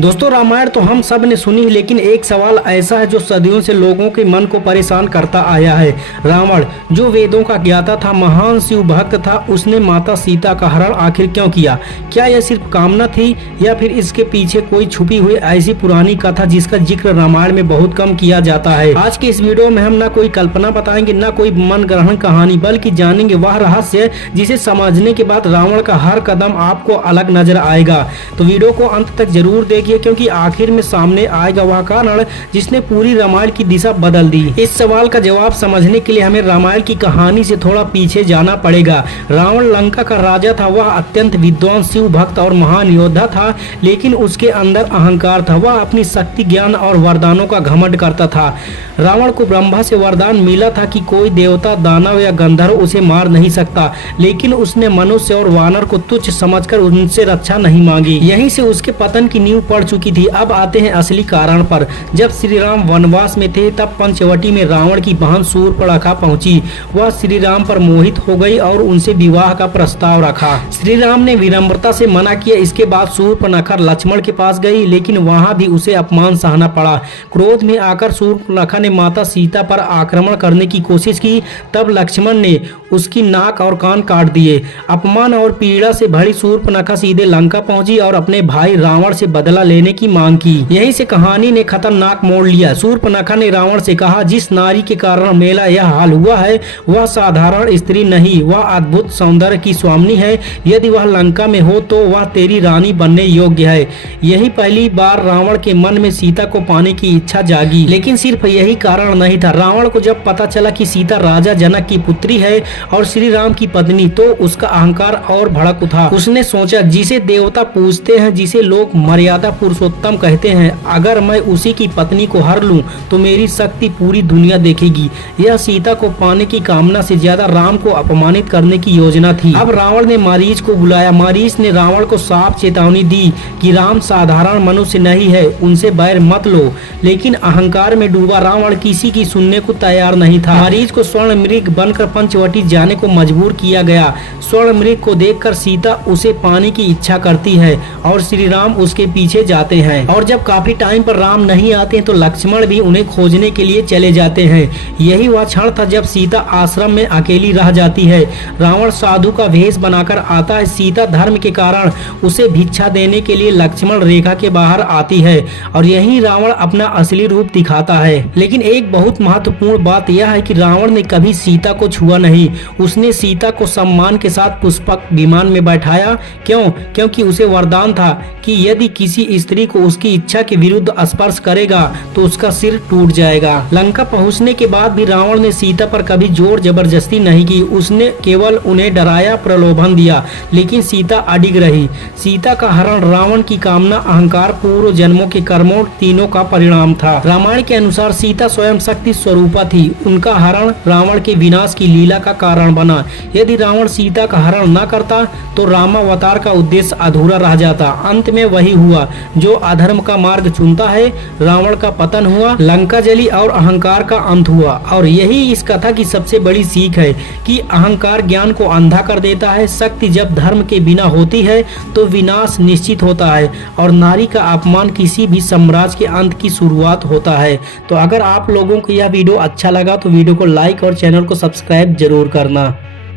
दोस्तों रामायण तो हम सब ने सुनी, लेकिन एक सवाल ऐसा है जो सदियों से लोगों के मन को परेशान करता आया है। रावण जो वेदों का ज्ञाता था, महान शिव भक्त था, उसने माता सीता का हरण आखिर क्यों किया? क्या यह सिर्फ कामना थी या फिर इसके पीछे कोई छुपी हुई ऐसी पुरानी कथा जिसका जिक्र रामायण में बहुत कम किया जाता है? आज के इस वीडियो में हम ना कोई कल्पना बताएंगे, ना कोई मन ग्रहण कहानी, बल्कि जानेंगे वह रहस्य जिसे समझने के बाद रावण का हर कदम आपको अलग नजर आएगा। तो वीडियो को अंत तक जरूर देखिए, क्योंकि आखिर में सामने आएगा वह कारण जिसने पूरी रामायण की दिशा बदल दी। इस सवाल का जवाब समझने के लिए हमें रामायण की कहानी से थोड़ा पीछे जाना पड़ेगा। रावण लंका का राजा था। वह अत्यंत विद्वान, शिव भक्त और महान योद्धा था, लेकिन उसके अंदर अहंकार था। वह अपनी शक्ति, ज्ञान और वरदानों का घमंड करता था। रावण को ब्रह्मा से वरदान मिला था कि कोई देवता, दानव या गंधर्व उसे मार नहीं सकता, लेकिन उसने मनुष्य और वानर को तुच्छ समझकर उनसे रक्षा नहीं मांगी। यहीं से उसके पतन की नींव पड़ चुकी थी। अब आते हैं असली कारण पर। जब श्री राम वनवास में थे, तब पंचवटी में रावण की बहन शूर्पणखा पहुंची। वह श्री राम पर मोहित हो गई और उनसे विवाह का प्रस्ताव रखा। श्री राम ने विनम्रता से मना किया। इसके बाद शूर्पणखा लक्ष्मण के पास गई, लेकिन वहां भी उसे अपमान सहना पड़ा। क्रोध में आकर शूर्पणखा ने माता सीता पर आक्रमण करने की कोशिश की। तब लक्ष्मण ने उसकी नाक और कान काट दिए। अपमान और पीड़ा से भरी शूर्पणखा सीधे लंका पहुंची और अपने भाई रावण से बदला लेने की मांग की। यहीं से कहानी ने खतरनाक मोड़ लिया। शूर्पणखा ने रावण से कहा, जिस नारी के कारण मेरा यह हाल हुआ है वह साधारण स्त्री नहीं, वह अद्भुत सौंदर्य की स्वामिनी है। यदि वह लंका में हो तो वह तेरी रानी बनने योग्य है। यही पहली बार रावण के मन में सीता को पाने की इच्छा जागी। लेकिन सिर्फ यही कारण नहीं था। रावण को जब पता चला कि सीता राजा जनक की पुत्री है और श्री राम की पत्नी, तो उसका अहंकार और भड़क उठा। उसने सोचा, जिसे देवता पूजते हैं, जिसे लोग मर्यादा पुरुषोत्तम कहते हैं, अगर मैं उसी की पत्नी को हर लूं तो मेरी शक्ति पूरी दुनिया देखेगी। यह सीता को पाने की कामना से ज्यादा राम को अपमानित करने की योजना थी। अब रावण ने मारीच को बुलाया। मारीच ने रावण को साफ चेतावनी दी कि राम साधारण मनुष्य नहीं है, उनसे बैर मत लो। लेकिन अहंकार में डूबा रावण किसी की सुनने को तैयार नहीं था। मारीच को स्वर्ण मृग बनकर पंचवटी जाने को मजबूर किया गया। स्वर्ण मृग को देखकर सीता उसे पाने की इच्छा करती है और श्री राम उसके पीछे जाते हैं। और जब काफी टाइम पर राम नहीं आते तो लक्ष्मण भी उन्हें खोजने के लिए चले जाते हैं। यही वह क्षण था जब सीता आश्रम में अकेली रह जाती है। रावण साधु का वेश बनाकर आता है। सीता धर्म के कारण उसे भिक्षा देने के लिए लक्ष्मण रेखा के बाहर आती है और यही रावण अपना असली रूप दिखाता है। लेकिन एक बहुत महत्वपूर्ण बात यह है कि रावण ने कभी सीता को छुआ नहीं। उसने सीता को सम्मान के साथ पुष्पक विमान में बैठाया। क्यों? क्योंकि उसे वरदान था कि यदि किसी स्त्री को उसकी इच्छा के विरुद्ध स्पर्श करेगा तो उसका सिर टूट जाएगा। लंका पहुंचने के बाद भी रावण ने सीता पर कभी जोर जबरदस्ती नहीं की। उसने केवल उन्हें डराया, प्रलोभन दिया, लेकिन सीता अडिग रही। सीता का हरण रावण की कामना, अहंकार, पूर्व जन्मों के कर्मों तीनों का परिणाम था। रामायण के अनुसार सीता स्वयं शक्ति स्वरूपा थी। उनका हरण रावण के विनाश की लीला का कारण बना। यदि रावण सीता का हरण न करता तो रामावतार का उद्देश्य अधूरा रह जाता। अंत में वही हुआ। जो अधर्म का मार्ग चुनता है, रावण का पतन हुआ, लंका जली और अहंकार का अंत हुआ। और यही इस कथा की सबसे बड़ी सीख है कि अहंकार ज्ञान को अंधा कर देता है। शक्ति जब धर्म के बिना होती है तो विनाश निश्चित होता है, और नारी का अपमान किसी भी साम्राज्य के अंत की शुरुआत होता है। तो अगर आप लोगों को यह वीडियो अच्छा लगा तो वीडियो को लाइक और चैनल को सब्सक्राइब जरूर करना।